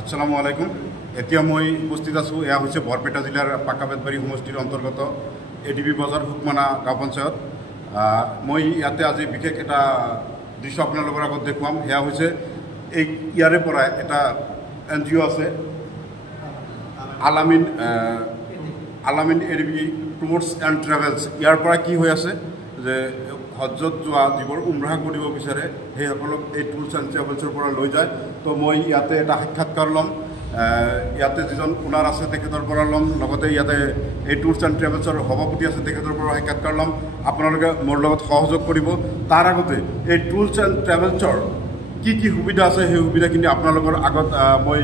আসসালামু আলাইকুম। এতিয়া মই উপস্থিত আছোঁ। এয়া হৈছে বৰপেটা জিলাৰ পাকাবেতবাৰী সমষ্টিৰ অন্তৰ্গত এডিবি বজাৰ হুকমানা গাঁও পঞ্চায়ত। মই ইয়াতে আজি বিশেষ এটা দৃশ্য আপোনালোকৰ আগত দেখুৱাম। সেয়া হৈছে ইয়াৰে পৰা এটা NGO আছে, আলামিন এডিবি টুৰছ এণ্ড ট্ৰেভেলছ। ইয়াৰ পৰা কি হৈ আছে যে হজত যোৱা যিবোৰ উমৰাহ কৰিব বিচাৰে সেইসকলক এই টুৰছ এণ্ড ট্ৰেভেলছৰ পৰা লৈ যায়। তো মই ইয়াতে এটা সাক্ষাৎকাৰ ল'ম, ইয়াতে যিজন ওনাৰ আছে তেখেতৰ পৰা ল'ম, লগতে ইয়াতে এই টুৰছ এণ্ড ট্ৰেভেলছৰ সভাপতি আছে তেখেতৰ পৰা সাক্ষাৎকাৰ ল'ম। আপোনালোকে মোৰ লগত সহযোগ কৰিব। তাৰ আগতে এই টুৰছ এণ্ড ট্ৰেভেলছৰ কি কি সুবিধা আছে সেই সুবিধাখিনি আপোনালোকৰ আগত মই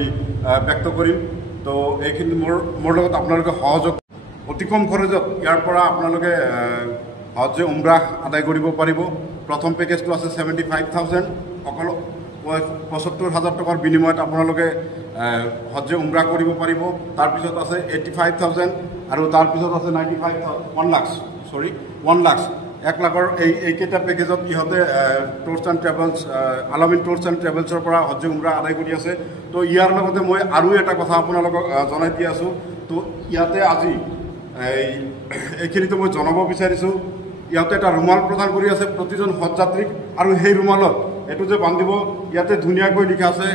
ব্যক্ত কৰিম। তো এইখিনি মোৰ লগত আপোনালোকে সহযোগ। অতি কম খৰচত ইয়াৰ পৰা আপোনালোকে হজে উমৰাহ আদায় কৰিব পাৰিব। প্ৰথম পেকেজটো আছে 75,000, অকল 75,000 টকাৰ বিনিময়ত আপোনালোকে হজে উমৰাহ কৰিব পাৰিব। তাৰপিছত আছে 85,000 আৰু তাৰপিছত আছে 1 লাখ 1 লাখৰ এইকেইটা পেকেজত ইহঁতে টুৰছ এণ্ড ট্ৰেভেলছ আলামিন টুৰছ এণ্ড ট্ৰেভেলছৰ পৰা হজে উমৰাহ আদায় কৰি আছে। তো ইয়াৰ লগতে মই আৰু এটা কথা আপোনালোকক জনাই দি আছোঁ। তো ইয়াতে আজি এইখিনিতো মই জনাব বিচাৰিছোঁ, ইয়াতে এটা ৰুমাল প্ৰদান কৰি আছে প্ৰতিজন হজযাত্ৰীক। আৰু সেই ৰুমালত এইটো যে বান্ধিব, ইয়াতে ধুনীয়াকৈ লিখা আছে,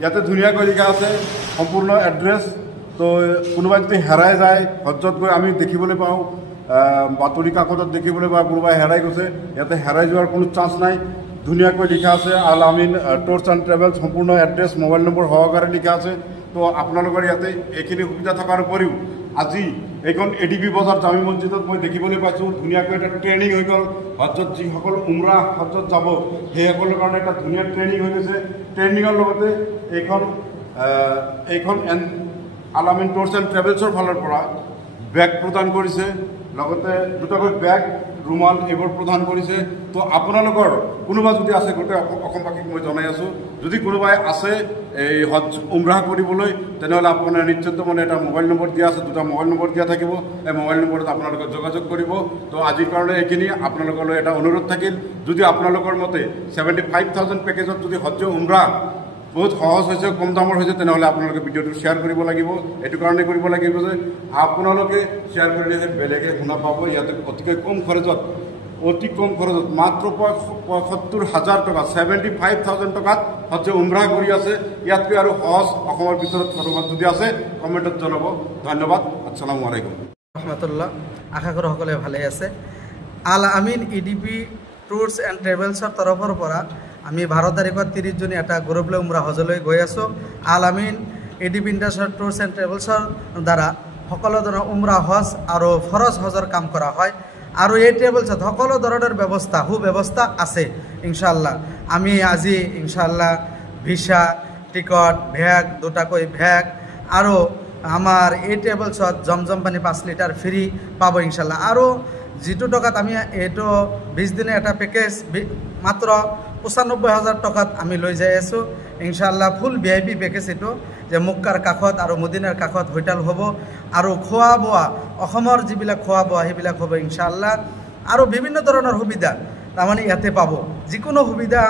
ইয়াতে ধুনীয়াকৈ লিখা আছে সম্পূৰ্ণ এড্ৰেছ। তো কোনোবাই যদি হেৰাই যায় হজত গৈ, আমি দেখিবলৈ পাওঁ বাতৰি কাকতত দেখিবলৈ পাওঁ কোনোবাই হেৰাই গৈছে, ইয়াতে হেৰাই যোৱাৰ কোনো চান্স নাই। ধুনীয়াকৈ লিখা আছে আলামিন টুৰছ এণ্ড ট্ৰেভেলছ, সম্পূৰ্ণ এড্ৰেছ, মোবাইল নম্বৰ সহকাৰে লিখা আছে। তো আপোনালোকৰ ইয়াতে এইখিনি সুবিধা থকাৰ উপৰিও আজি এইখন এডিবি বজাৰ জামি মছজিদত মই দেখিবলৈ পাইছোঁ ধুনীয়াকৈ এটা ট্ৰেইনিং হৈ গ'ল। হজত যিসকল উমৰাহ হজত যাব সেইসকলৰ কাৰণে এটা ধুনীয়া ট্ৰেইনিং হৈ গৈছে। ট্ৰেইনিঙৰ লগতে এইখন আলামিন টুৰছ এণ্ড ট্ৰেভেলছৰ ফালৰ পৰা বেগ প্ৰদান কৰিছে, লগতে দুটাকৈ বেগ, ৰুমাল এইবোৰ প্ৰদান কৰিছে। তো আপোনালোকৰ কোনোবা যদি আছে, গোটেই অসমবাসীক মই জনাই আছোঁ, যদি কোনোবাই আছে এই হজ উমৰাহ কৰিবলৈ, তেনেহ'লে আপোনাৰ নিশ্চিত এটা মোবাইল নম্বৰ দিয়া আছে, দুটা মোবাইল নম্বৰ দিয়া থাকিব। এই মোবাইল নম্বৰত আপোনালোকে যোগাযোগ কৰিব। তো আজিৰ কাৰণে এইখিনি আপোনালোকলৈ এটা অনুৰোধ থাকিল, যদি আপোনালোকৰ মতে 75,000 পেকেজত যদি হজ উমৰাহ বহুত সহজ হৈছে, কম দামৰ হৈছে, তেনেহ'লে আপোনালোকে ভিডিঅ'টো শ্বেয়াৰ কৰিব লাগিব। এইটো কাৰণে কৰিব লাগিব যে আপোনালোকে শ্বেয়াৰ কৰিলে যে বেলেগে শুনা পাব। ইয়াতে অতি কম খৰচত মাত্ৰ 75,000 টকা 75,000 টকাত হজে উমৰাহ কৰি আছে। ইয়াতকৈ আৰু সহজ অসমৰ ভিতৰত ক'ৰবাত যদি আছে কমেণ্টত জনাব। ধন্যবাদ। আসসালামু আলাইকুম ৰহমতুল্লাহ। আশা কৰোঁ সকলোৱে ভালেই আছে। আলামিন এডিবি টুৰছ এণ্ড ট্ৰেভেলছৰ তৰফৰ পৰা আমি 12 তাৰিখত 30জনী এটা গ্ৰুপ লৈ উমৰাহ হজলৈ গৈ আছোঁ। আলামিন এডিবি ইণ্টাৰনেশ্যনেল টুৰছ এণ্ড ট্ৰেভেলছৰ দ্বাৰা সকলো ধৰণৰ উমৰাহ হজ আৰু ফৰজ হজৰ কাম কৰা হয়। আৰু এই ট্ৰেভেলছত সকলো ধৰণৰ সুব্যৱস্থা আছে ইনশাআল্লাহ। আমি আজি ইনশাআল্লাহ ভিসা, টিকট, ভেগ, দুটাকৈ ভেগ, আৰু আমাৰ এই ট্ৰেভেলছত জমজম পানী 5 লিটাৰ ফ্ৰী পাব ইনশাআল্লাহ। আৰু যিটো টকাত আমি এইটো 20 দিনৰ এটা পেকেজ মাত্ৰ 95,000 টকাত আমি লৈ যাই আছোঁ ইনশাআল্লাহ। ফুল VIP পেকেজ এইটো, যে মক্কাৰ কাষত আৰু মদিনাৰ কাষত হোটেল হ'ব, আৰু খোৱা বোৱা অসমৰ যিবিলাক খোৱা বোৱা সেইবিলাক হ'ব ইনশাআল্লাহ। আৰু বিভিন্ন ধৰণৰ সুবিধা তাৰমানে ইয়াতে পাব। যিকোনো সুবিধা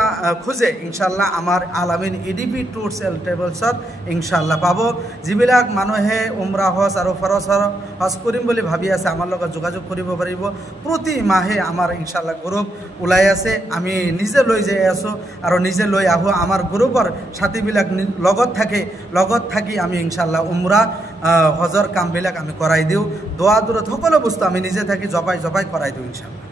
খোজে ইনশাআল্লাহ আমাৰ আলামিন এডিবি টুৰছ এণ্ড ট্ৰেভেলছত ইনশাআল্লাহ পাব। যিবিলাক মানুহে উমৰাহ হজ আৰু ফৰজ হজ কৰিম বুলি ভাবি আছে আমাৰ লগত যোগাযোগ কৰিব পাৰিব। প্ৰতি মাহে আমাৰ ইনশাআল্লাহ গ্ৰুপ ওলাই আছে, আমি নিজে লৈ যাই আছোঁ আৰু নিজে লৈ আহোঁ। আমাৰ গ্ৰুপৰ সাথীবিলাক লগত থাকি আমি ইনশাআল্লাহ উমৰাহ হজৰ কামবিলাক আমি কৰাই দিওঁ। দোৱা দূৰত সকলো বস্তু আমি নিজে থাকি জপাই কৰাই দিওঁ ইনশাআল্লাহ।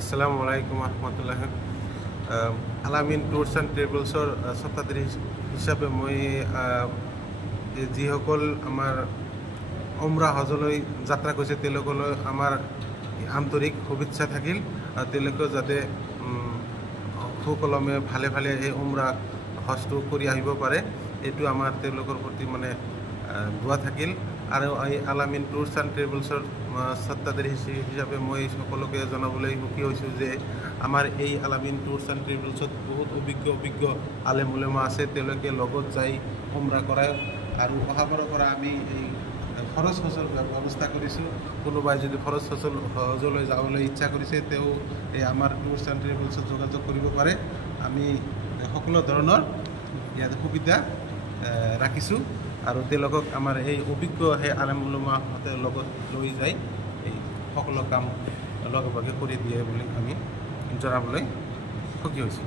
আসসালামু আলাইকুম ৰহমতুল্লাহ। আলামিন টুৰছ এণ্ড ট্ৰেভেলছৰ স্বত্বাধিকাৰী হিচাপে মই যিসকল আমাৰ উমৰাহ হজলৈ যাত্ৰা কৰিছে তেওঁলোকলৈ আমাৰ আন্তৰিক শুভেচ্ছা থাকিল। তেওঁলোকে যাতে সুকলমে ভালে এই উমৰাহ হজটো কৰি আহিব পাৰে, এইটো আমাৰ তেওঁলোকৰ প্ৰতি দোৱা থাকিল। আৰু এই আলামিন টুৰছ এণ্ড ট্ৰেভেলছৰ স্বত্বাধিকাৰী হিচাপে মই সকলোকে জনাবলৈ সুখী হৈছোঁ যে আমাৰ এই আলামিন টুৰছ এণ্ড ট্ৰেভেলছত বহুত অভিজ্ঞ আলেম উলেমা আছে। তেওঁলোকে লগত যাই উমৰাহ কৰায়। আৰু অহাবাৰৰ পৰা আমি এই খৰচ হজৰ ব্যৱস্থা কৰিছোঁ। কোনোবাই যদি খৰচ হজলৈ যাবলৈ ইচ্ছা কৰিছে তেওঁ এই আমাৰ টুৰছ এণ্ড ট্ৰেভেলছত যোগাযোগ কৰিব পাৰে। আমি সকলো ধৰণৰ ইয়াত সুবিধা ৰাখিছোঁ আৰু তেওঁলোকক আমাৰ এই অভিজ্ঞ সেই আলেম উলামাহঁতে লগত লৈ যাই এই সকলো কাম লগে ভাগে কৰি দিয়ে বুলি আমি জনাবলৈ সক্ষম হৈছোঁ।